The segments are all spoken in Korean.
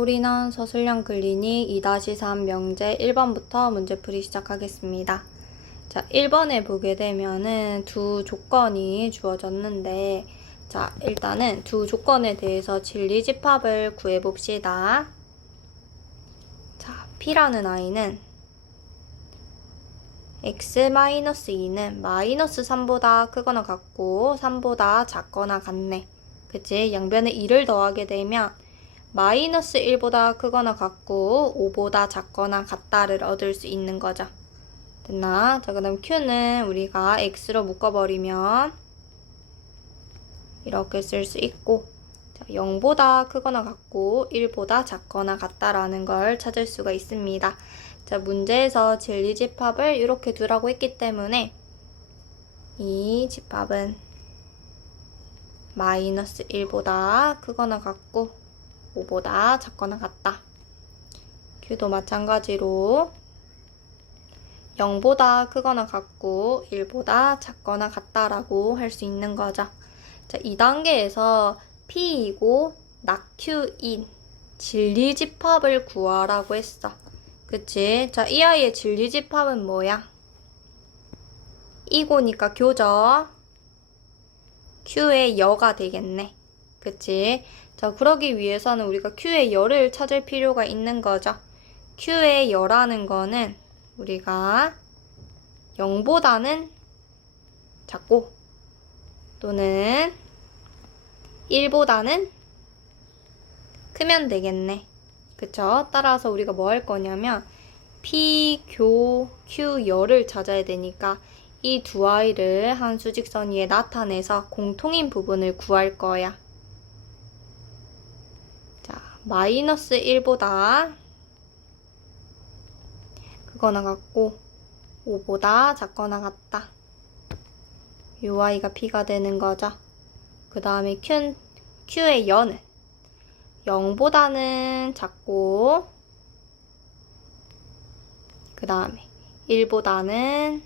올인원 서술형 글리닉 2-3 명제 1번부터 문제풀이 시작하겠습니다. 자, 1번에 보게 되면은 두 조건이 주어졌는데, 자, 일단은 두 조건에 대해서 진리집합을 구해봅시다. 자, P라는 아이는 x-2는 마이너스 3보다 크거나 같고 3보다 작거나 같네. 그치? 양변에 2를 더하게 되면 마이너스 1보다 크거나 같고 5보다 작거나 같다를 얻을 수 있는 거죠. 됐나? 자, 그 다음 Q는 우리가 X로 묶어버리면 이렇게 쓸 수 있고, 자, 0보다 크거나 같고 1보다 작거나 같다라는 걸 찾을 수가 있습니다. 자, 문제에서 진리집합을 이렇게 두라고 했기 때문에 이 집합은 마이너스 1보다 크거나 같고 5보다 작거나 같다. Q도 마찬가지로 0보다 크거나 같고 1보다 작거나 같다라고 할 수 있는 거죠. 자, 2단계에서 P이고 낙Q인 진리집합을 구하라고 했어. 그치? 자, 이 아이의 진리집합은 뭐야? 이고니까 교죠. Q의 여가 되겠네. 그치? 자, 그러기 위해서는 우리가 Q의 여를 찾을 필요가 있는 거죠. Q의 여라는 거는 우리가 0보다는 작고 또는 1보다는 크면 되겠네. 그쵸? 따라서 우리가 뭐 할 거냐면 P, 교, Q, 여를 찾아야 되니까 이 두 아이를 한 수직선 위에 나타내서 공통인 부분을 구할 거야. 자, 마이너스 1보다 크거나 같고 5보다 작거나 같다. 이 아이가 P가 되는 거죠. 그 다음에 Q의 여는 0보다는 작고 그 다음에 1보다는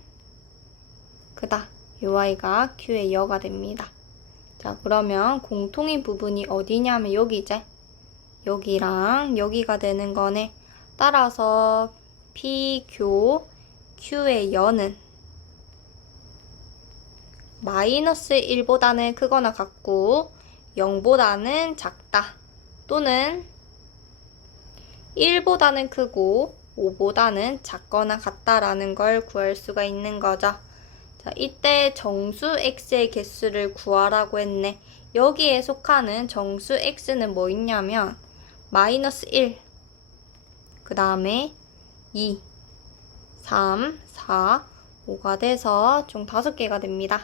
크다. 이 아이가 Q의 여가 됩니다. 자, 그러면 공통인 부분이 어디냐면 여기지. 여기랑 여기가 되는 거네. 따라서 P, 교, Q의 여는 마이너스 1보다는 크거나 같고 0보다는 작다. 또는 1보다는 크고 5보다는 작거나 같다라는 걸 구할 수가 있는 거죠. 자, 이때 정수 x의 개수를 구하라고 했네. 여기에 속하는 정수 x는 뭐 있냐면 마이너스 1, 그 다음에 2, 3, 4, 5가 돼서 총 5개가 됩니다.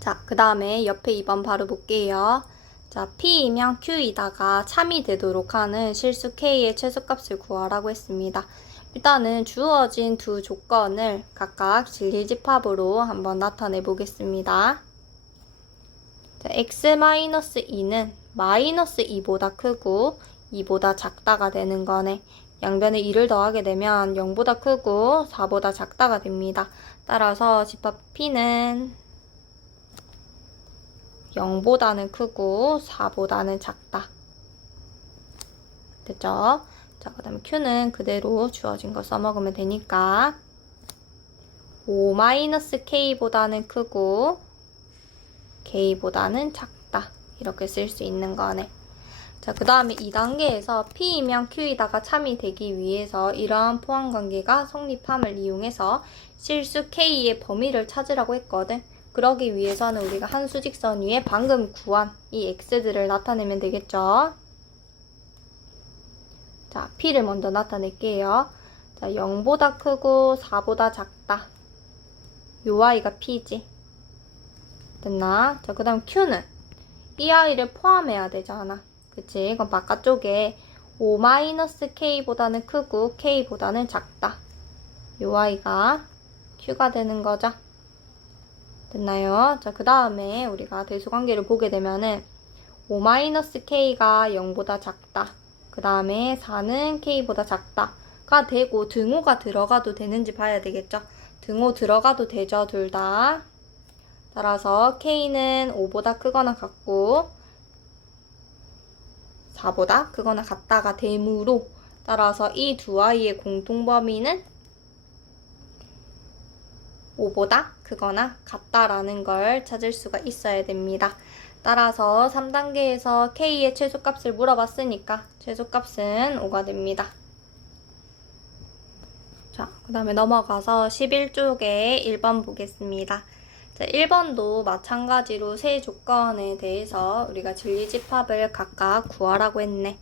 자, 그 다음에 옆에 2번 바로 볼게요. 자, P이면 Q이다가 참이 되도록 하는 실수 K의 최소값을 구하라고 했습니다. 일단은 주어진 두 조건을 각각 진리집합으로 한번 나타내 보겠습니다. 자, x-2는 마이너스 2보다 크고 2보다 작다가 되는 거네. 양변에 2를 더하게 되면 0보다 크고 4보다 작다가 됩니다. 따라서 집합 P는 0보다는 크고 4보다는 작다. 됐죠? 자, 그 다음에 Q는 그대로 주어진 거 써먹으면 되니까 5-K보다는 크고 K보다는 작다. 이렇게 쓸 수 있는 거네. 자, 그 다음에 2단계에서 P이면 Q이다가 참이 되기 위해서 이러한 포함관계가 성립함을 이용해서 실수 K의 범위를 찾으라고 했거든. 그러기 위해서는 우리가 한 수직선 위에 방금 구한 이 x들을 나타내면 되겠죠. 자, P를 먼저 나타낼게요. 자, 0보다 크고 4보다 작다. 요 아이가 P지. 됐나? 자, 그 다음 Q는 이 아이를 포함해야 되잖아. 그치? 그럼 바깥쪽에 5-K보다는 크고 K보다는 작다. 요 아이가 Q가 되는 거죠. 됐나요? 자, 그 다음에 우리가 대수관계를 보게 되면은 5-K가 0보다 작다. 그 다음에 4는 K보다 작다가 되고 등호가 들어가도 되는지 봐야 되겠죠? 등호 들어가도 되죠, 둘 다. 따라서 K는 5보다 크거나 같고 4보다 크거나 같다가 되므로 따라서 이 두 아이의 공통 범위는 5보다 크거나 같다라는 걸 찾을 수가 있어야 됩니다. 따라서 3단계에서 K의 최소값을 물어봤으니까 최소값은 5가 됩니다. 자, 그 다음에 넘어가서 11쪽에 1번 보겠습니다. 자, 1번도 마찬가지로 세 조건에 대해서 우리가 진리집합을 각각 구하라고 했네.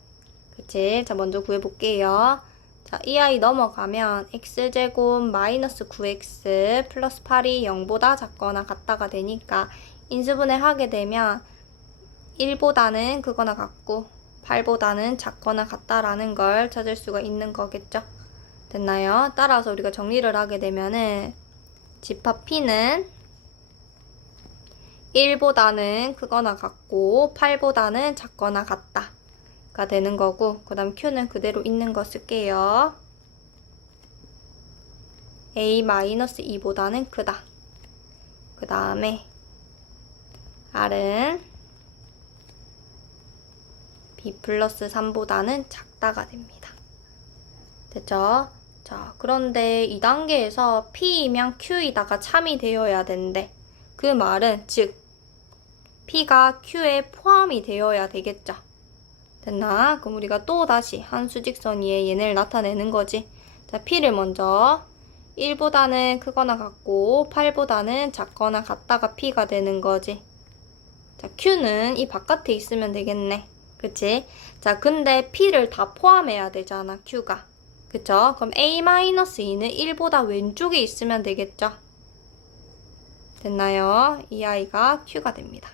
그치? 자, 먼저 구해볼게요. 자, 이 아이 넘어가면 x제곱 마이너스 9x 플러스 8이 0보다 작거나 같다가 되니까 인수분해 하게 되면 1보다는 크거나 같고 8보다는 작거나 같다라는 걸 찾을 수가 있는 거겠죠. 됐나요? 따라서 우리가 정리를 하게 되면은 집합 P는 1보다는 크거나 같고 8보다는 작거나 같다가 되는 거고, 그 다음 Q는 그대로 있는 거 쓸게요. A-2보다는 크다. 그 다음에 R은 B 플러스 3보다는 작다가 됩니다. 됐죠? 자, 그런데 2단계에서 P이면 Q이다가 참이 되어야 되는데, 그 말은 즉 P가 Q에 포함이 되어야 되겠죠. 됐나? 그럼 우리가 또 다시 한 수직선 위에 얘네를 나타내는 거지. 자, P를 먼저 1보다는 크거나 같고 8보다는 작거나 같다가 P가 되는 거지. 자, Q는 이 바깥에 있으면 되겠네. 그치? 자, 근데 P를 다 포함해야 되잖아, Q가. 그쵸? 그럼 A-2는 1보다 왼쪽에 있으면 되겠죠? 됐나요? 이 아이가 Q가 됩니다.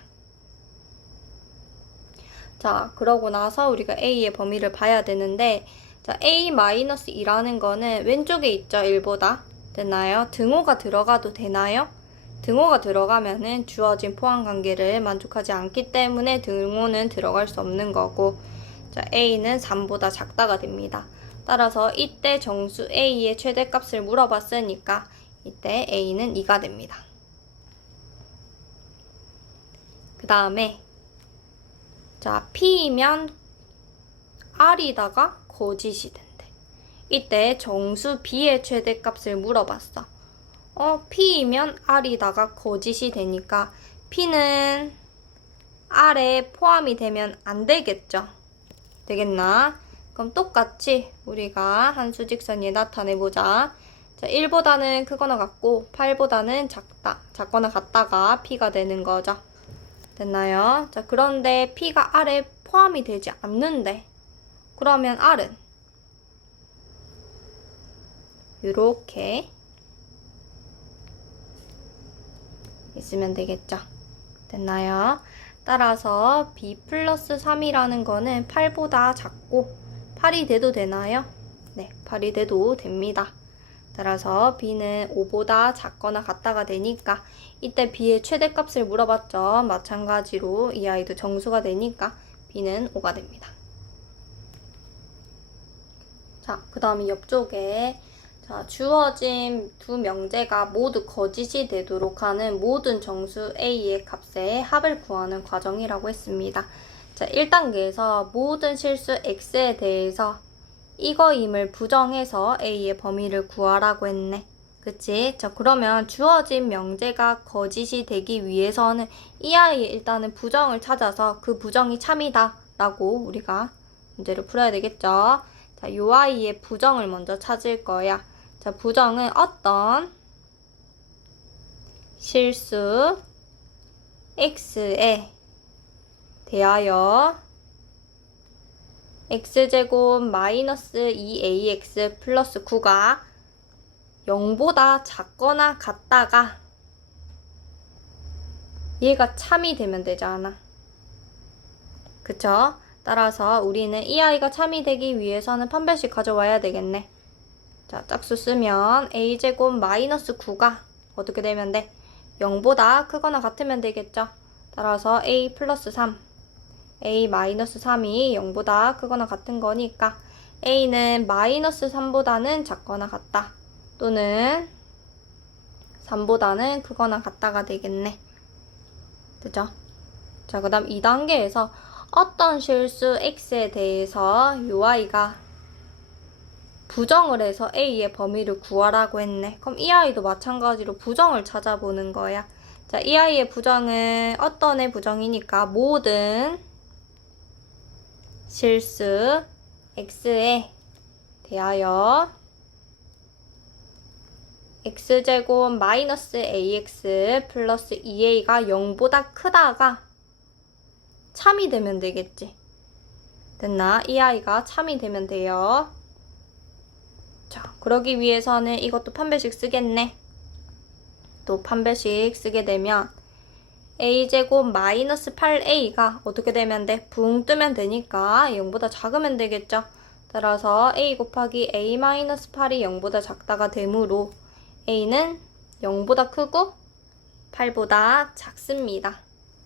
자, 그러고 나서 우리가 A의 범위를 봐야 되는데, 자, A-2라는 거는 왼쪽에 있죠, 1보다. 됐나요? 등호가 들어가도 되나요? 등호가 들어가면은 주어진 포함관계를 만족하지 않기 때문에 등호는 들어갈 수 없는 거고, 자, A는 3보다 작다가 됩니다. 따라서 이때 정수 A의 최대값을 물어봤으니까 이때 A는 2가 됩니다. 그 다음에 자, P이면 R이다가 거짓이 된대. 이때 정수 B의 최대값을 물어봤어. P이면 R이다가 거짓이 되니까 P는 R에 포함이 되면 안 되겠죠. 되겠나? 그럼 똑같이 우리가 한 수직선 위에 나타내보자. 자, 1보다는 크거나 같고 8보다는 작거나 같다가 P가 되는 거죠. 됐나요? 자, 그런데 P가 R에 포함이 되지 않는데, 그러면 R은 이렇게 있으면 되겠죠. 됐나요? 따라서 B 플러스 3이라는 거는 8보다 작고 8이 돼도 되나요? 네, 8이 돼도 됩니다. 따라서 B는 5보다 작거나 같다가 되니까 이때 B의 최대값을 물어봤죠. 마찬가지로 이 아이도 정수가 되니까 B는 5가 됩니다. 자, 그 다음에 옆쪽에 자, 주어진 두 명제가 모두 거짓이 되도록 하는 모든 정수 A의 값의 합을 구하는 과정이라고 했습니다. 자, 1단계에서 모든 실수 X에 대해서 이거임을 부정해서 A의 범위를 구하라고 했네. 그치? 자, 그러면 주어진 명제가 거짓이 되기 위해서는 이 아이의 일단은 부정을 찾아서 그 부정이 참이다 라고 우리가 문제를 풀어야 되겠죠. 자, 요 아이의 부정을 먼저 찾을 거야. 자, 부정은 어떤 실수 X에 대하여 x제곱 마이너스 2ax 플러스 9가 0보다 작거나 같다가 얘가 참이 되면 되잖아. 그쵸? 따라서 우리는 이 아이가 참이 되기 위해서는 판별식 가져와야 되겠네. 자, 짝수 쓰면 a제곱 마이너스 9가 어떻게 되면 돼? 0보다 크거나 같으면 되겠죠? 따라서 a 플러스 3 a-3이 0보다 크거나 같은 거니까 a는 마이너스 3보다는 작거나 같다. 또는 3보다는 크거나 같다가 되겠네. 그죠? 자, 그 다음 2단계에서 어떤 실수 x에 대해서 ui가 부정을 해서 a의 범위를 구하라고 했네. 그럼 이 아이도 마찬가지로 부정을 찾아보는 거야. 자, 이 아이의 부정은 어떤 애 부정이니까 모든 실수 x에 대하여 x제곱 마이너스 ax 플러스 2a가 0보다 크다가 참이 되면 되겠지. 됐나? 이 아이가 참이 되면 돼요. 자, 그러기 위해서는 이것도 판별식 쓰겠네. 또 판별식 쓰게 되면 a제곱 마이너스 8a가 어떻게 되면 돼? 붕 뜨면 되니까 0보다 작으면 되겠죠. 따라서 a 곱하기 a 마이너스 8이 0보다 작다가 되므로 a는 0보다 크고 8보다 작습니다.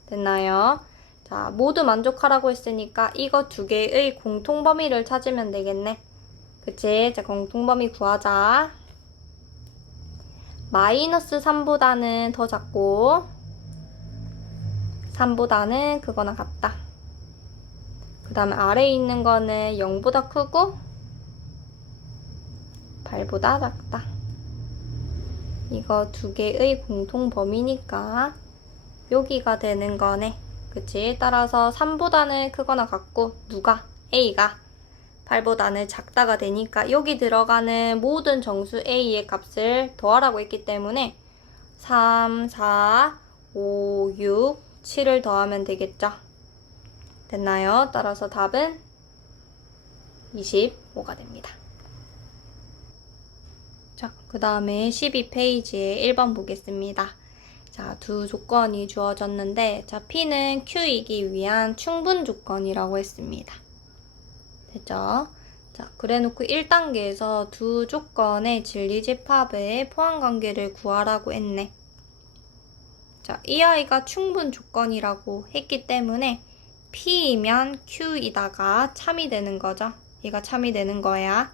됐나요? 자, 모두 만족하라고 했으니까 이거 두 개의 공통범위를 찾으면 되겠네. 그치? 자, 공통범위 구하자. 마이너스 3보다는 더 작고 3보다는 크거나 같다. 그 다음에 아래에 있는 거는 0보다 크고 8보다 작다. 이거 두 개의 공통범위니까 여기가 되는 거네. 그치? 따라서 3보다는 크거나 같고 누가? A가 8보다는 작다가 되니까 여기 들어가는 모든 정수 A의 값을 더하라고 했기 때문에 3, 4, 5, 6, 7을 더하면 되겠죠? 됐나요? 따라서 답은 25가 됩니다. 자, 그 다음에 12페이지에 1번 보겠습니다. 자, 두 조건이 주어졌는데, 자, P는 Q이기 위한 충분 조건이라고 했습니다. 됐죠? 자, 그래 놓고 1단계에서 두 조건의 진리집합의 포함관계를 구하라고 했네. 자, 이 아이가 충분 조건이라고 했기 때문에 P이면 Q이다가 참이 되는 거죠. 얘가 참이 되는 거야.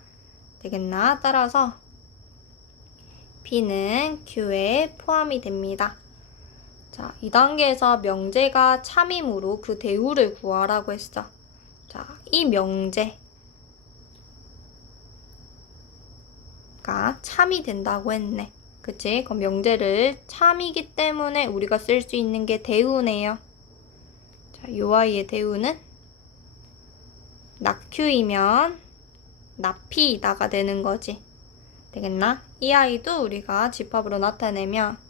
되겠나? 따라서 P는 Q에 포함이 됩니다. 자, 2단계에서 명제가 참이므로 그 대우를 구하라고 했어. 자, 이 명제가 참이 된다고 했네. 그치? 그럼 명제를 참이기 때문에 우리가 쓸 수 있는 게 대우네요. 자, 요 아이의 대우는 낙Q이면 낙P이다가 되는 거지. 되겠나? 이 아이도 우리가 집합으로 나타내면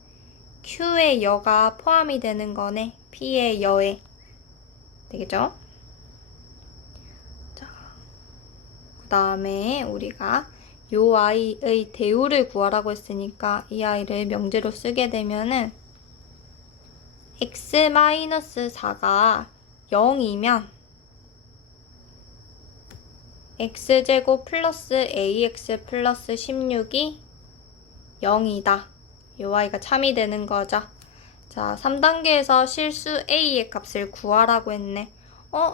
Q의 여가 포함이 되는 거네. P의 여에. 되겠죠? 자, 그 다음에 우리가 요 아이의 대우를 구하라고 했으니까 이 아이를 명제로 쓰게 되면은 x-4가 0이면 x제곱 플러스 ax 플러스 16이 0이다. 요 아이가 참이 되는 거죠. 자, 3단계에서 실수 a의 값을 구하라고 했네.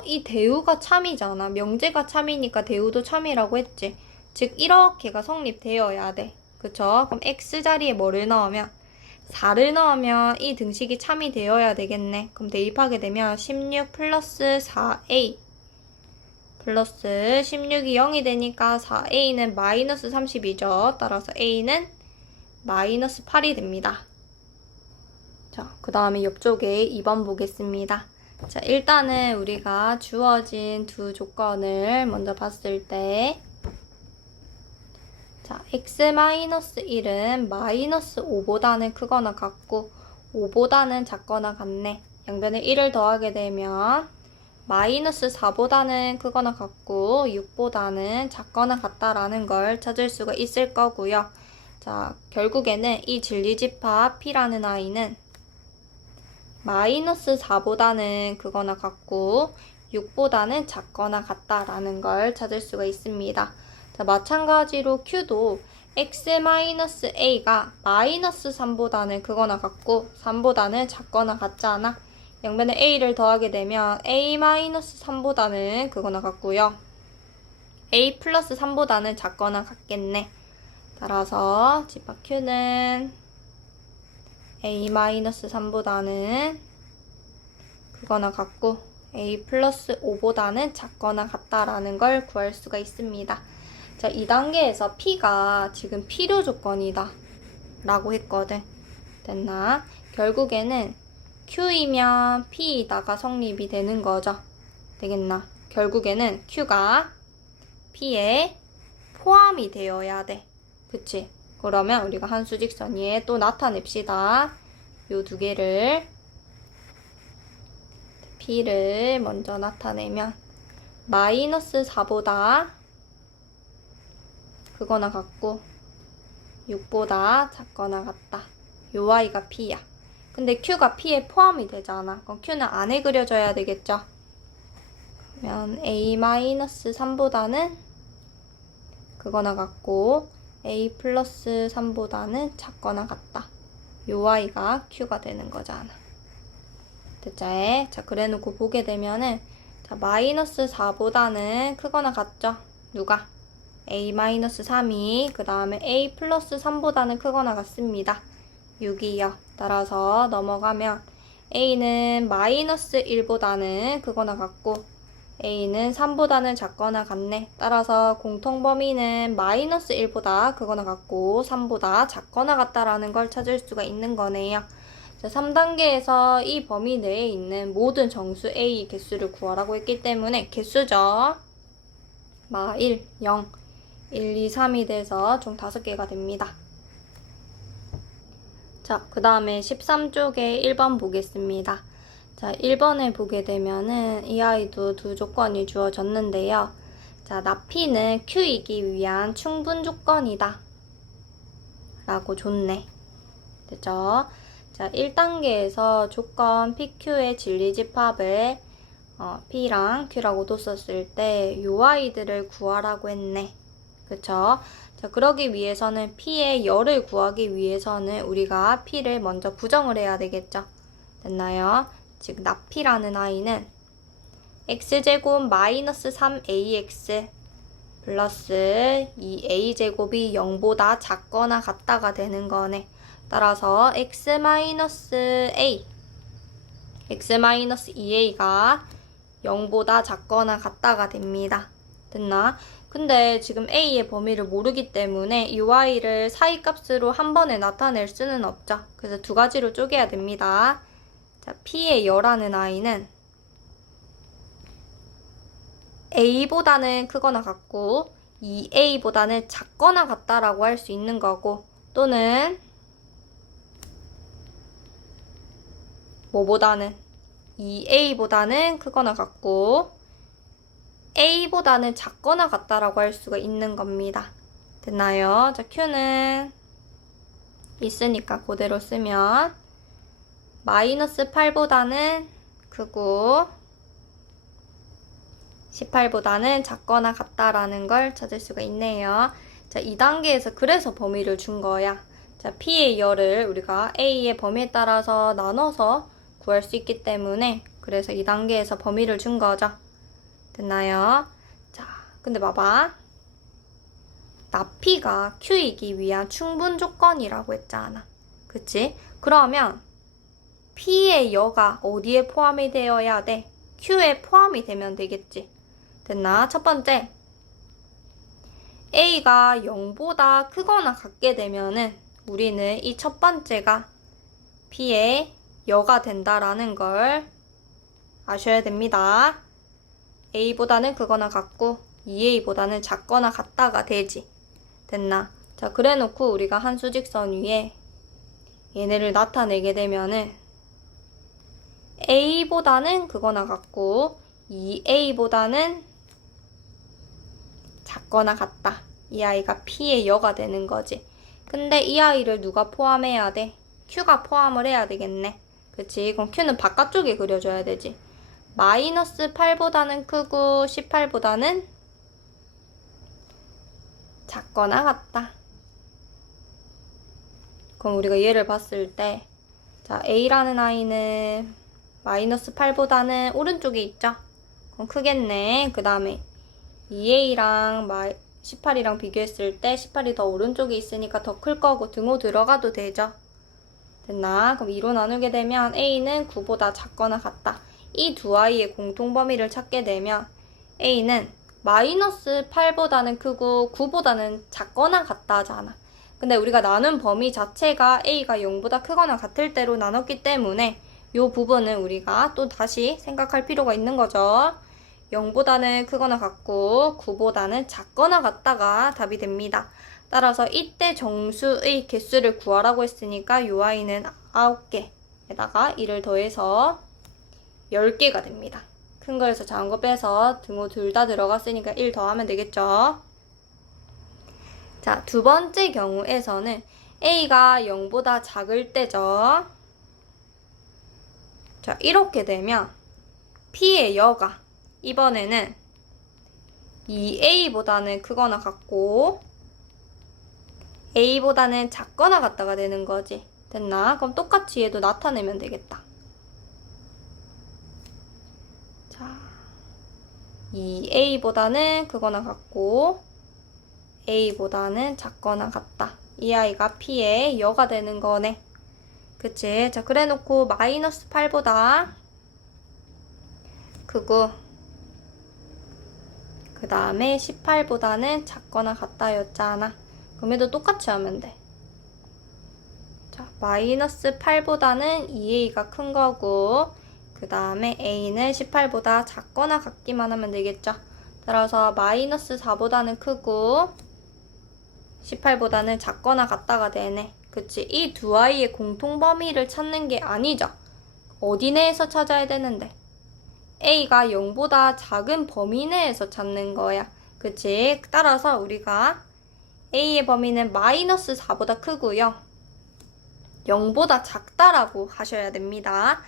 이 대우가 참이잖아. 명제가 참이니까 대우도 참이라고 했지. 즉, 이렇게가 성립되어야 돼. 그쵸? 그럼 x 자리에 뭐를 넣으면? 4를 넣으면 이 등식이 참이 되어야 되겠네. 그럼 대입하게 되면 16 플러스 4a 플러스 16이 0이 되니까 4a는 마이너스 30이죠. 따라서 a는 마이너스 8이 됩니다. 자, 그 다음에 옆쪽에 2번 보겠습니다. 자, 일단은 우리가 주어진 두 조건을 먼저 봤을 때 자, x-1은 마이너스 5보다는 크거나 같고 5보다는 작거나 같네. 양변에 1을 더하게 되면 마이너스 4보다는 크거나 같고 6보다는 작거나 같다라는 걸 찾을 수가 있을 거고요. 자, 결국에는 이 진리집합 P라는 아이는 마이너스 4보다는 크거나 같고 6보다는 작거나 같다라는 걸 찾을 수가 있습니다. 자, 마찬가지로 Q도 x-a가 마이너스 3보다는 크거나 같고 3보다는 작거나 같잖아. 양변에 a를 더하게 되면 a-3보다는 크거나 같고요. a 플러스 3보다는 작거나 같겠네. 따라서 집합 Q는 a-3보다는 크거나 같고 a 플러스 5보다는 작거나 같다라는 걸 구할 수가 있습니다. 자, 2단계에서 p가 지금 필요 조건이다 라고 했거든. 됐나? 결국에는 q이면 p이다가 성립이 되는 거죠. 되겠나? 결국에는 q가 p에 포함이 되어야 돼. 그치? 그러면 우리가 한 수직선 위에 또 나타냅시다. 요 두 개를 p를 먼저 나타내면 마이너스 4보다 크거나 같고 6보다 작거나 같다. 요 y가 p야. 근데 q가 p에 포함이 되잖아. 그럼 q는 안에 그려져야 되겠죠? 그러면 a-3보다는 크거나 같고 a 플러스 3보다는 작거나 같다. 요 y가 q가 되는 거잖아. 됐지? 자, 그래 놓고 보게 되면은 자, 마이너스 4보다는 크거나 같죠? 누가? a-3이 그 다음에 a 플러스 3보다는 크거나 같습니다. 6이요. 따라서 넘어가면 a는 마이너스 1보다는 크거나 같고 a는 3보다는 작거나 같네. 따라서 공통범위는 마이너스 1보다 크거나 같고 3보다 작거나 같다라는 걸 찾을 수가 있는 거네요. 자, 3단계에서 이 범위 내에 있는 모든 정수 a 개수를 구하라고 했기 때문에 개수죠. 1, 0, 1, 2, 3이 돼서 총 5개가 됩니다. 자, 그 다음에 13쪽에 1번 보겠습니다. 자, 1번에 보게 되면은 이 아이도 두 조건이 주어졌는데요. 자, 나피는 Q이기 위한 충분 조건이다 라고 줬네. 됐죠? 자, 1단계에서 조건 PQ의 진리집합을 P랑 Q라고 뒀었을 때 요 아이들을 구하라고 했네. 그쵸? 자, 그러기 위해서는 P의 열을 구하기 위해서는 우리가 P를 먼저 부정을 해야 되겠죠? 됐나요? 즉, 나P라는 아이는 x제곱 마이너스 3ax 플러스 2a제곱이 0보다 작거나 같다가 되는 거네. 따라서 x-2a가 0보다 작거나 같다가 됩니다. 됐나? 근데 지금 a의 범위를 모르기 때문에 이 y를 사이값으로 한 번에 나타낼 수는 없죠. 그래서 두 가지로 쪼개야 됩니다. 자, p의 열하는 아이는 a보다는 크거나 같고 2a보다는 작거나 같다라고 할 수 있는 거고, 또는 뭐보다는 2a보다는 크거나 같고 a보다는 작거나 같다라고 할 수가 있는 겁니다. 됐나요? 자, q는 있으니까 그대로 쓰면 마이너스 8보다는 크고 18보다는 작거나 같다라는 걸 찾을 수가 있네요. 자, 2단계에서 그래서 범위를 준 거야. 자, P의 열을 우리가 A의 범위에 따라서 나눠서 구할 수 있기 때문에 그래서 2단계에서 범위를 준 거죠. 됐나요? 자, 근데 봐봐. 나P가 Q이기 위한 충분 조건이라고 했잖아. 그치? 그러면 P의 여가 어디에 포함이 되어야 돼? Q에 포함이 되면 되겠지. 됐나? 첫 번째, A가 0보다 크거나 같게 되면은 우리는 이 첫 번째가 P의 여가 된다라는 걸 아셔야 됩니다. A보다는 크거나 같고 2A보다는 작거나 같다가 되지. 됐나? 자, 그래 놓고 우리가 한 수직선 위에 얘네를 나타내게 되면은 A보다는 크거나 같고 2A보다는 작거나 같다. 이 아이가 P의 여가 되는 거지. 근데 이 아이를 누가 포함해야 돼? Q가 포함을 해야 되겠네. 그치? 그럼 Q는 바깥쪽에 그려줘야 되지. 마이너스 8보다는 크고 18보다는 작거나 같다. 그럼 우리가 얘를 봤을 때, 자, A라는 아이는 마이너스 8보다는 오른쪽에 있죠? 그럼 크겠네. 그 다음에 2A랑 18이랑 비교했을 때 18이 더 오른쪽에 있으니까 더 클 거고 등호 들어가도 되죠? 됐나? 그럼 2로 나누게 되면 A는 9보다 작거나 같다. 이 두 아이의 공통 범위를 찾게 되면 A는 마이너스 8보다는 크고 9보다는 작거나 같다 하잖아. 근데 우리가 나눈 범위 자체가 A가 0보다 크거나 같을 때로 나눴기 때문에 이 부분은 우리가 또 다시 생각할 필요가 있는 거죠. 0보다는 크거나 같고 9보다는 작거나 같다가 답이 됩니다. 따라서 이때 정수의 개수를 구하라고 했으니까 이 아이는 9개에다가 1을 더해서 10개가 됩니다. 큰 거에서 작은 거 빼서 등호 둘 다 들어갔으니까 1 더하면 되겠죠. 자, 두 번째 경우에서는 A가 0보다 작을 때죠. 자, 이렇게 되면 P의 여가 이번에는 2A보다는 크거나 같고 A보다는 작거나 같다가 되는 거지. 됐나? 그럼 똑같이 얘도 나타내면 되겠다. 자, 2A보다는 크거나 같고 A보다는 작거나 같다. 이 아이가 P의 여가 되는 거네. 그치? 자, 그래 놓고 마이너스 8보다 크고 그 다음에 18보다는 작거나 같다였잖아. 그럼 얘도 똑같이 하면 돼. 자, 마이너스 8보다는 2A가 큰 거고 그 다음에 A는 18보다 작거나 같기만 하면 되겠죠. 따라서 마이너스 4보다는 크고 18보다는 작거나 같다가 되네. 그치? 이 두 아이의 공통 범위를 찾는 게 아니죠. 어디 내에서 찾아야 되는데? A가 0보다 작은 범위 내에서 찾는 거야. 그치? 따라서 우리가 A의 범위는 마이너스 4보다 크고요. 0보다 작다라고 하셔야 됩니다.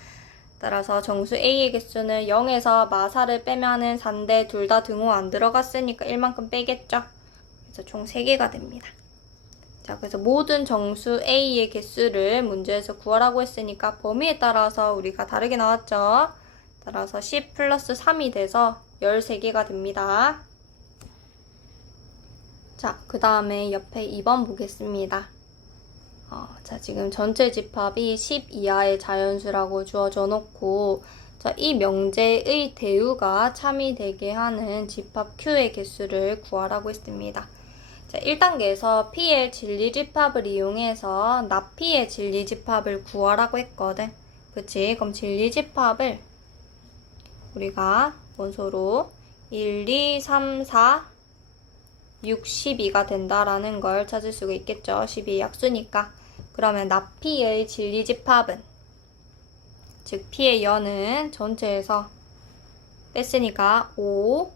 따라서 정수 A의 개수는 0에서 마사를 빼면은 4인데 둘 다 등호 안 들어갔으니까 1만큼 빼겠죠. 그래서 총 3개가 됩니다. 자, 그래서 모든 정수 A의 개수를 문제에서 구하라고 했으니까 범위에 따라서 우리가 다르게 나왔죠. 따라서 10 플러스 3이 돼서 13개가 됩니다. 자, 그 다음에 옆에 2번 보겠습니다. 자, 지금 전체 집합이 10 이하의 자연수라고 주어져 놓고 자, 이 명제의 대우가 참이 되게 하는 집합 Q의 개수를 구하라고 했습니다. 자, 1단계에서 P의 진리집합을 이용해서 납P의 진리집합을 구하라고 했거든. 그치? 그럼 진리집합을 우리가 원소로 1, 2, 3, 4, 6, 12가 된다라는 걸 찾을 수가 있겠죠. 12의 약수니까. 그러면 납P의 진리집합은 즉 P의 여는 전체에서 뺐으니까 5,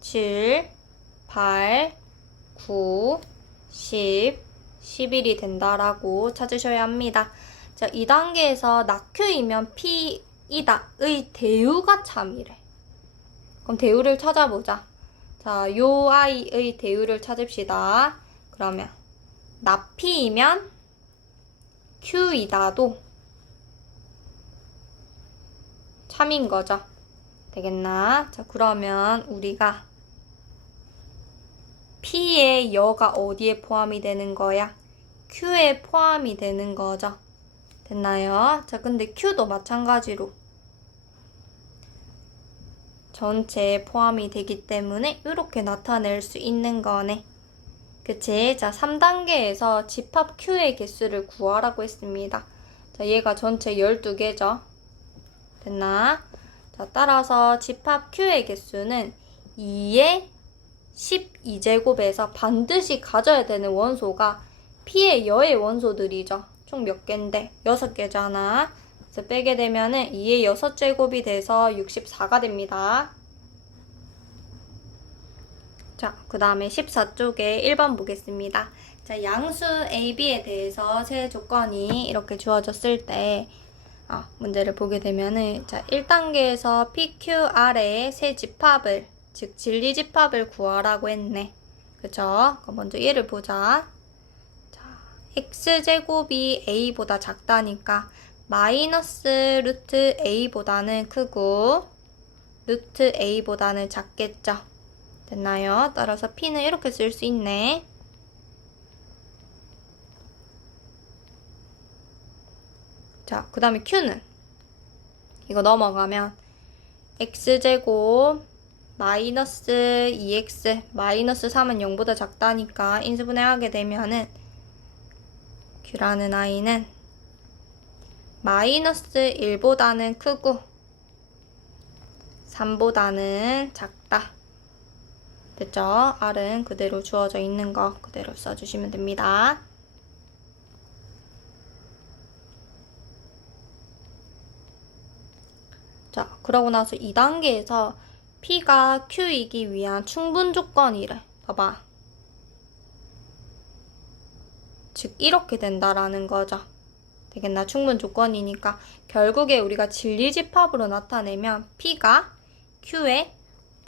7, 8, 9, 10, 11이 된다라고 찾으셔야 합니다. 자, 2단계에서 낙Q이면 P이다의 대우가 참이래. 그럼 대우를 찾아보자. 자, 요 아이의 대우를 찾읍시다. 그러면 납P이면 Q이다도 참인 거죠. 되겠나? 자, 그러면 우리가 P의 여가 어디에 포함이 되는 거야? Q에 포함이 되는 거죠. 됐나요? 자, 근데 Q도 마찬가지로 전체에 포함이 되기 때문에 이렇게 나타낼 수 있는 거네. 그치? 자, 3단계에서 집합 Q의 개수를 구하라고 했습니다. 자, 얘가 전체 12개죠. 됐나? 자, 따라서 집합 Q의 개수는 2의 12제곱에서 반드시 가져야 되는 원소가 P의 여의 원소들이죠. 총 몇 개인데? 6개잖아. 그래서 빼게 되면은 2의 6제곱이 돼서 64가 됩니다. 자, 그 다음에 14쪽에 1번 보겠습니다. 자, 양수 A, B에 대해서 세 조건이 이렇게 주어졌을 때 문제를 보게 되면은 자, 1단계에서 PQR의 세 집합을 즉 진리집합을 구하라고 했네. 그쵸? 그럼 먼저 얘를 보자. 자, x제곱이 a보다 작다니까 마이너스 루트 a보다는 크고 루트 a보다는 작겠죠. 됐나요? 따라서 p는 이렇게 쓸 수 있네. 자, 그 다음에 q는 이거 넘어가면 x제곱 마이너스 2x 마이너스 3은 0보다 작다니까 인수분해하게 되면은 q라는 i는 마이너스 1보다는 크고 3보다는 작다. 됐죠? r은 그대로 주어져 있는 거 그대로 써주시면 됩니다. 자, 그러고 나서 2단계에서 P가 Q이기 위한 충분 조건이래. 봐봐. 즉 이렇게 된다라는 거죠. 되겠나? 충분 조건이니까 결국에 우리가 진리집합으로 나타내면 P가 Q에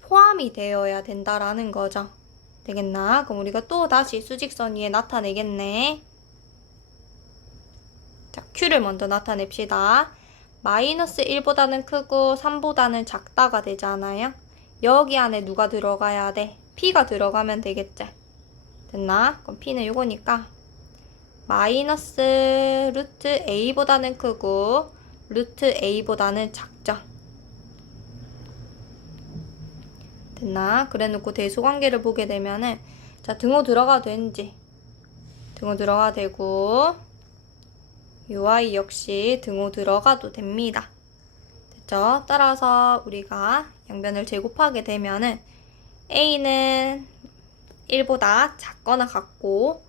포함이 되어야 된다라는 거죠. 되겠나? 그럼 우리가 또 다시 수직선 위에 나타내겠네. 자, Q를 먼저 나타냅시다. 마이너스 1보다는 크고 3보다는 작다가 되잖아요. 여기 안에 누가 들어가야 돼? P가 들어가면 되겠지. 됐나? 그럼 P는 이거니까 마이너스 루트 A보다는 크고 루트 A보다는 작죠. 됐나? 그래 놓고 대수관계를 보게 되면은 자, 등호 들어가 되는지 등호 들어가 되고 요 아이 역시 등호 들어가도 됩니다. 됐죠? 따라서 우리가 양변을 제곱하게 되면은 A는 1보다 작거나 같고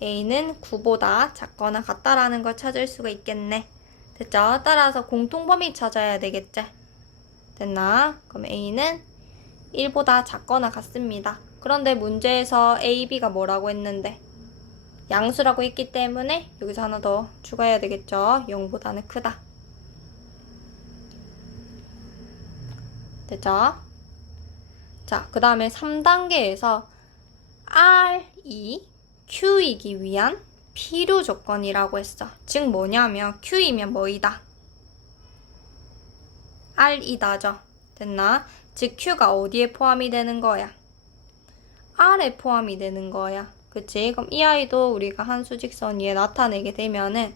A는 9보다 작거나 같다라는 걸 찾을 수가 있겠네. 됐죠? 따라서 공통범위 찾아야 되겠지? 됐나? 그럼 A는 1보다 작거나 같습니다. 그런데 문제에서 A, B가 뭐라고 했는데? 양수라고 했기 때문에 여기서 하나 더 추가해야 되겠죠? 0보다는 크다. 됐죠? 자, 그 다음에 3단계에서 R이 Q이기 위한 필요 조건이라고 했어. 즉 뭐냐면 Q이면 뭐이다? R이다죠. 됐나? 즉 Q가 어디에 포함이 되는 거야? R에 포함이 되는 거야. 그치? 그럼 이 아이도 우리가 한 수직선 위에 나타내게 되면은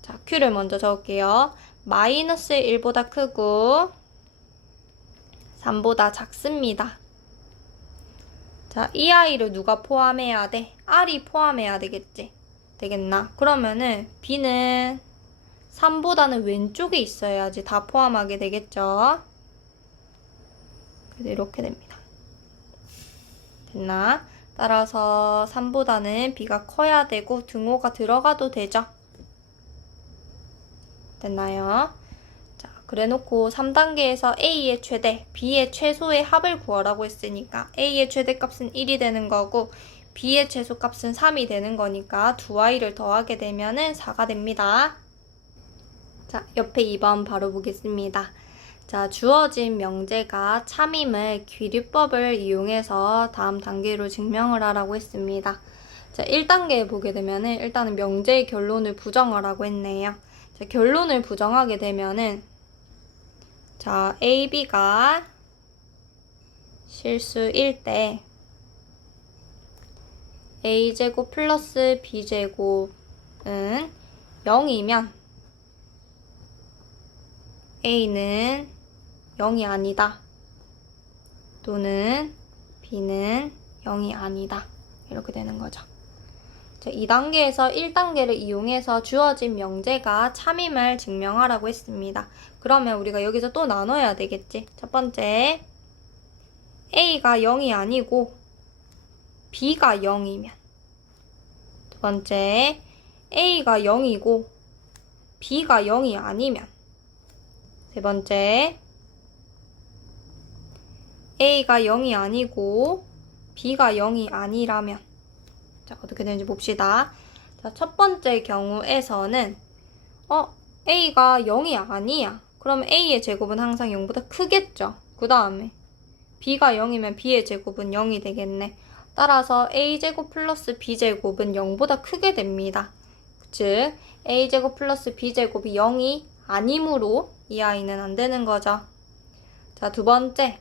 자, Q를 먼저 적을게요. 마이너스 1보다 크고 3보다 작습니다. 자, 이 아이를 누가 포함해야 돼? R이 포함해야 되겠지? 되겠나? 그러면은 B는 3보다는 왼쪽에 있어야지 다 포함하게 되겠죠? 그래서 이렇게 됩니다. 됐나? 따라서 3보다는 B가 커야 되고 등호가 들어가도 되죠? 됐나요? 자, 그래 놓고 3단계에서 A의 최대, B의 최소의 합을 구하라고 했으니까 A의 최대값은 1이 되는 거고 B의 최소값은 3이 되는 거니까 두 아이를 더하게 되면은 4가 됩니다. 자, 옆에 2번 바로 보겠습니다. 자, 주어진 명제가 참임을 귀류법을 이용해서 다음 단계로 증명을 하라고 했습니다. 자, 1단계에 보게 되면은 일단은 명제의 결론을 부정하라고 했네요. 자, 결론을 부정하게 되면은 자, A, B가 실수일 때 A제곱 플러스 B제곱은 0이면 A는 0이 아니다. 또는 B는 0이 아니다. 이렇게 되는 거죠. 자, 2단계에서 1단계를 이용해서 주어진 명제가 참임을 증명하라고 했습니다. 그러면 우리가 여기서 또 나눠야 되겠지. 첫 번째, A가 0이 아니고 B가 0이면 두 번째, A가 0이고 B가 0이 아니면 세 번째, A가 0이 아니고 B가 0이 아니라면 자, 어떻게 되는지 봅시다. 자, 첫 번째 경우에서는 A가 0이 아니야. 그럼 A의 제곱은 항상 0보다 크겠죠. 그 다음에 B가 0이면 B의 제곱은 0이 되겠네. 따라서 A제곱 플러스 B제곱은 0보다 크게 됩니다. 즉 A제곱 플러스 B제곱이 0이 아니므로 이 아이는 안 되는 거죠. 자, 두 번째.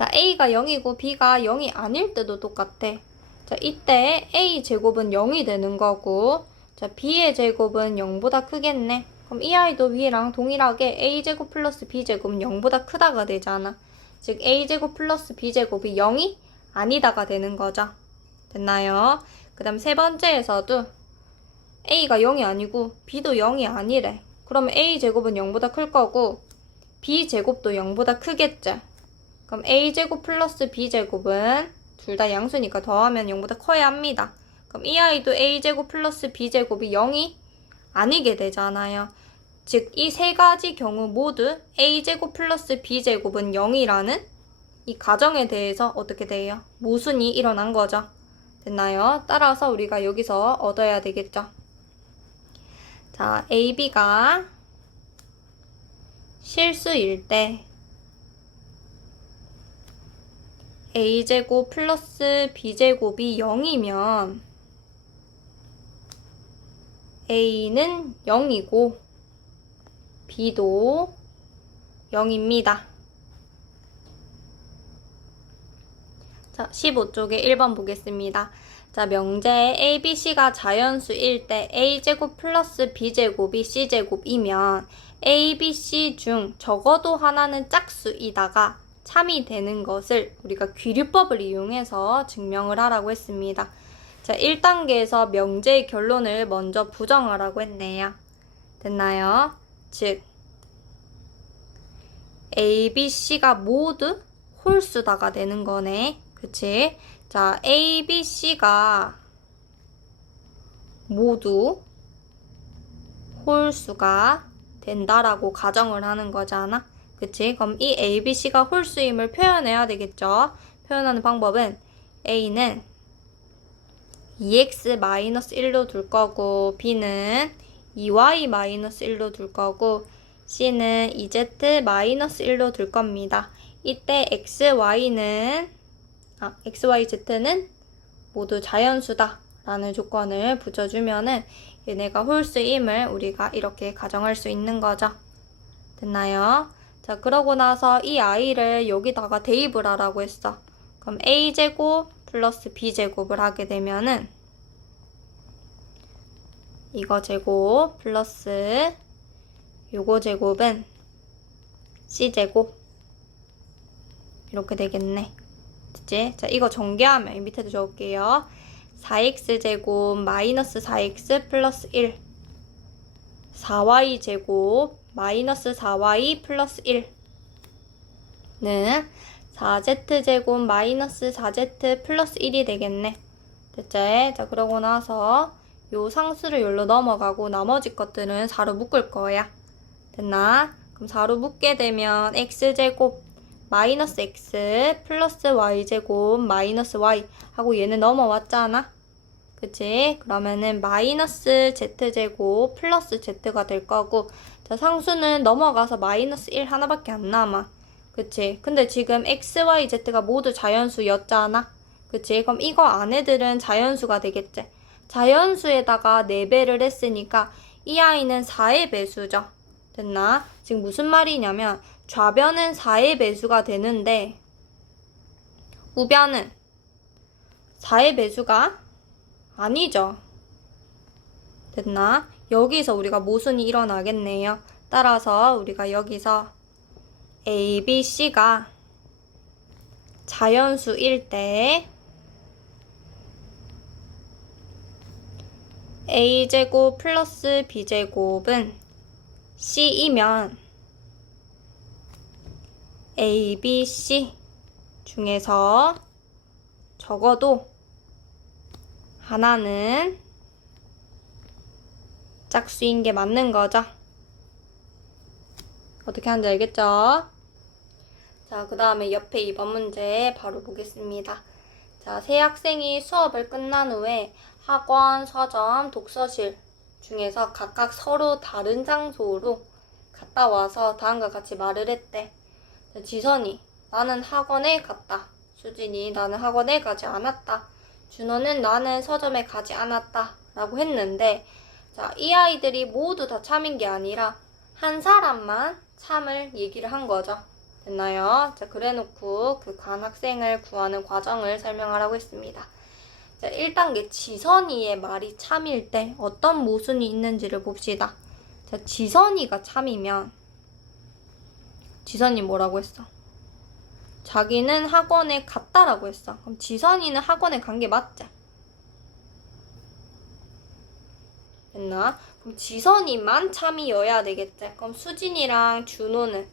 자, A가 0이고 B가 0이 아닐 때도 똑같아. 자, 이때 A 제곱은 0이 되는 거고 자, B의 제곱은 0보다 크겠네. 그럼 이 아이도 위랑 동일하게 a제곱 플러스 b제곱은 0보다 크다가 되잖아. 즉 a제곱 플러스 b제곱이 0이 아니다가 되는 거죠. 됐나요? 그 다음 세 번째에서도 a가 0이 아니고 b도 0이 아니래. 그러면 a제곱은 0보다 클 거고 b제곱도 0보다 크겠지. 그럼 a제곱 플러스 b제곱은 둘 다 양수니까 더하면 0보다 커야 합니다. 그럼 이 아이도 a제곱 플러스 b제곱이 0이 아니게 되잖아요. 즉 이 세 가지 경우 모두 a제곱 플러스 b제곱은 0이라는 이 가정에 대해서 어떻게 돼요? 모순이 일어난 거죠. 됐나요? 따라서 우리가 여기서 얻어야 되겠죠. 자, AB가 실수일 때 a제곱 플러스 b제곱이 0이면 a는 0이고 b도 0입니다. 자, 15쪽에 1번 보겠습니다. 자, 명제에 ABC가 자연수일 때 A제곱 플러스 B제곱이 C제곱이면 ABC 중 적어도 하나는 짝수이다가 참이 되는 것을 우리가 귀류법을 이용해서 증명을 하라고 했습니다. 자, 1단계에서 명제의 결론을 먼저 부정하라고 했네요. 됐나요? 즉, ABC가 모두 홀수다가 되는 거네. 그치? 자, A, B, C가 모두 홀수가 된다라고 가정을 하는 거잖아. 그치? 그럼 이 A, B, C가 홀수임을 표현해야 되겠죠? 표현하는 방법은 A는 2x-1로 둘 거고 B는 2y-1로 둘 거고 C는 2z-1로 둘 겁니다. 이때 x, y, z는 모두 자연수다 라는 조건을 붙여주면은 얘네가 홀수임을 우리가 이렇게 가정할 수 있는 거죠. 됐나요? 자, 그러고 나서 이 i를 여기다가 대입을 하라고 했어. 그럼 a제곱 플러스 b제곱을 하게 되면은 이거 제곱 플러스 요거 제곱은 c제곱 이렇게 되겠네. 그치? 자, 이거 전개하면 이 밑에도 적을게요. 4x제곱 마이너스 4x 플러스 1 4y제곱 마이너스 4y 플러스 1는 4z제곱 마이너스 4z 플러스 1이 되겠네. 됐지? 자, 그러고 나서 요 상수를 여기로 넘어가고 나머지 것들은 4로 묶을 거야. 됐나? 그럼 4로 묶게 되면 x제곱 마이너스 x 플러스 y제곱 마이너스 y 하고 얘는 넘어왔잖아. 그치? 그러면은 마이너스 z제곱 플러스 z가 될 거고 자, 상수는 넘어가서 마이너스 1 하나밖에 안 남아. 그치? 근데 지금 x, y, z가 모두 자연수였잖아. 그치? 그럼 이거 안에들은 자연수가 되겠지? 자연수에다가 4배를 했으니까 이 아이는 4의 배수죠. 됐나? 지금 무슨 말이냐면 좌변은 4의 배수가 되는데 우변은 4의 배수가 아니죠. 됐나? 여기서 우리가 모순이 일어나겠네요. 따라서 우리가 여기서 A, B, C가 자연수일 때 A제곱 플러스 B제곱은 C이면 A, B, C 중에서 적어도 하나는 짝수인 게 맞는 거죠. 어떻게 하는지 알겠죠? 자, 그 다음에 옆에 2번 문제 바로 보겠습니다. 자, 세 학생이 수업을 끝난 후에 학원, 서점, 독서실 중에서 각각 서로 다른 장소로 갔다 와서 다음과 같이 말을 했대. 지선이, 나는 학원에 갔다. 수진이, 나는 학원에 가지 않았다. 준호는 나는 서점에 가지 않았다. 라고 했는데, 자, 이 아이들이 모두 다 참인 게 아니라 한 사람만 참을 얘기를 한 거죠. 됐나요? 자, 그래 놓고 그 간 학생을 구하는 과정을 설명하라고 했습니다. 자, 1단계 지선이의 말이 참일 때 어떤 모순이 있는지를 봅시다. 자, 지선이가 참이면 지선이 뭐라고 했어? 자기는 학원에 갔다라고 했어. 그럼 지선이는 학원에 간 게 맞지? 됐나? 그럼 지선이만 참이여야 되겠지? 그럼 수진이랑 준호는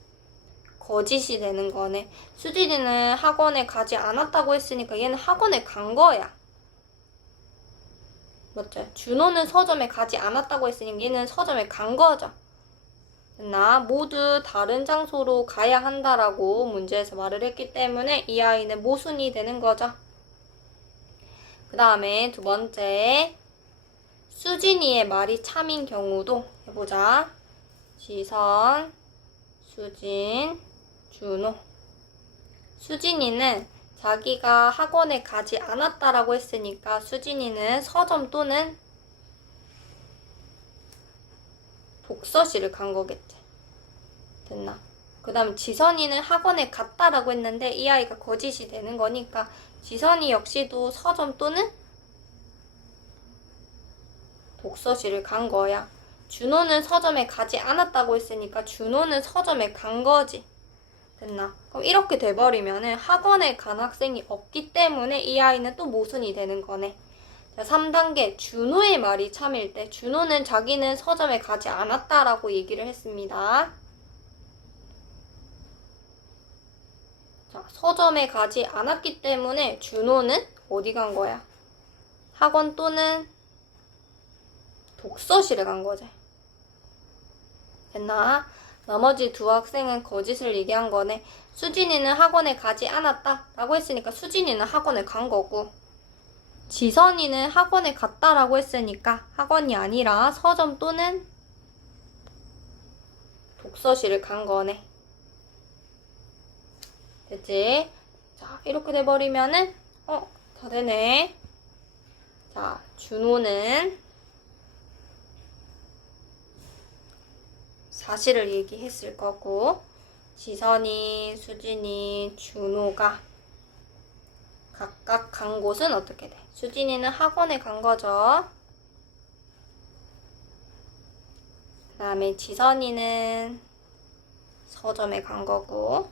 거짓이 되는 거네. 수진이는 학원에 가지 않았다고 했으니까 얘는 학원에 간 거야. 맞죠? 준호는 서점에 가지 않았다고 했으니까 얘는 서점에 간 거죠. 됐나? 모두 다른 장소로 가야 한다라고 문제에서 말을 했기 때문에 이 아이는 모순이 되는 거죠. 그 다음에 두 번째, 수진이의 말이 참인 경우도 해보자. 지선, 수진, 준호. 수진이는 자기가 학원에 가지 않았다라고 했으니까 수진이는 서점 또는 독서실을 간 거겠지. 됐나? 그 다음 지선이는 학원에 갔다라고 했는데 이 아이가 거짓이 되는 거니까 지선이 역시도 서점 또는 독서실을 간 거야. 준호는 서점에 가지 않았다고 했으니까 준호는 서점에 간 거지. 됐나? 그럼 이렇게 돼버리면은 학원에 간 학생이 없기 때문에 이 아이는 또 모순이 되는 거네. 자, 3단계 준호의 말이 참일 때 준호는 자기는 서점에 가지 않았다라고 얘기를 했습니다. 자, 서점에 가지 않았기 때문에 준호는 어디 간 거야? 학원 또는 독서실에 간 거지. 됐나? 나머지 두 학생은 거짓을 얘기한 거네. 수진이는 학원에 가지 않았다 라고 했으니까 수진이는 학원에 간 거고, 지선이는 학원에 갔다라고 했으니까 학원이 아니라 서점 또는 독서실을 간 거네. 됐지? 자, 이렇게 돼버리면은 다 되네. 자, 준호는 사실을 얘기했을 거고, 지선이, 수진이, 준호가 각각 간 곳은 어떻게 돼? 수진이는 학원에 간 거죠. 그 다음에 지선이는 서점에 간 거고,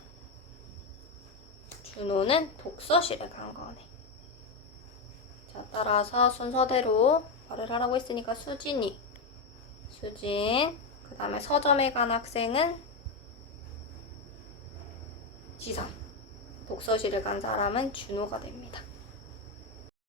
준호는 독서실에 간 거네. 자, 따라서 순서대로 말을 하라고 했으니까 수진이, 수진, 그 다음에 서점에 간 학생은 지선, 독서실을 간 사람은 준호가 됩니다.